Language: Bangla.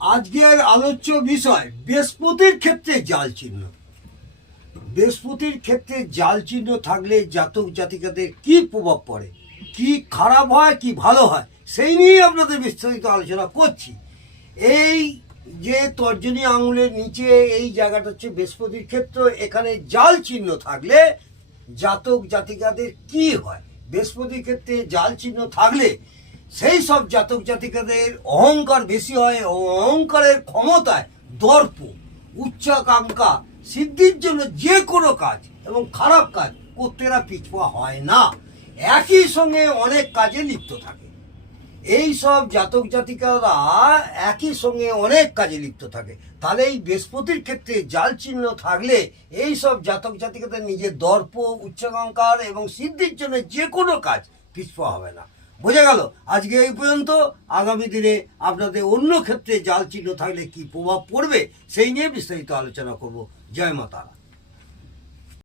আজকের আলোচ্য বিষয় বৃহস্পতির ক্ষেত্রে জাল চিহ্ন। বৃহস্পতির ক্ষেত্রে জাল চিহ্ন থাকলে জাতক জাতিকাদের কি প্রভাব পড়ে, কি খারাপ হয় কি ভালো হয়, সেই নিয়েই আপনাদের বিস্তারিত আলোচনা করছি। এই যে তর্জনী আঙুলের নিচে এই জায়গাটা হচ্ছে বৃহস্পতির ক্ষেত্র, এখানে জাল চিহ্ন থাকলে জাতক জাতিকাদের কি হয়। বৃহস্পতির ক্ষেত্রে জাল চিহ্ন থাকলে সেই সব জাতক জাতিকাদের অহংকার বেশি হয় ও অহংকারের ক্ষমতায় দর্প, উচ্চাকাঙ্ক্ষা সিদ্ধির জন্য যে কোনো কাজ এবং খারাপ কাজ করতে এরা পিছপা হয় না, একই সঙ্গে অনেক কাজে লিপ্ত থাকে। এই সব জাতক জাতিকারা একই সঙ্গে অনেক কাজে লিপ্ত থাকে। তাহলে এই বৃহস্পতির ক্ষেত্রে জাল চিহ্ন থাকলে এই সব জাতক জাতিকাদের নিজের দর্প, উচ্চাকাঙ্ক্ষার এবং সিদ্ধির জন্য যে কোনো কাজ পিছপা হবে না। বোঝা গেল? আজকে এই পর্যন্ত। আগামী দিনে আপনাদের অন্য ক্ষেত্রে জাল চিহ্ন থাকলে কি প্রভাব পড়বে সেই নিয়ে বিস্তারিত আলোচনা করব। জয় মাতা।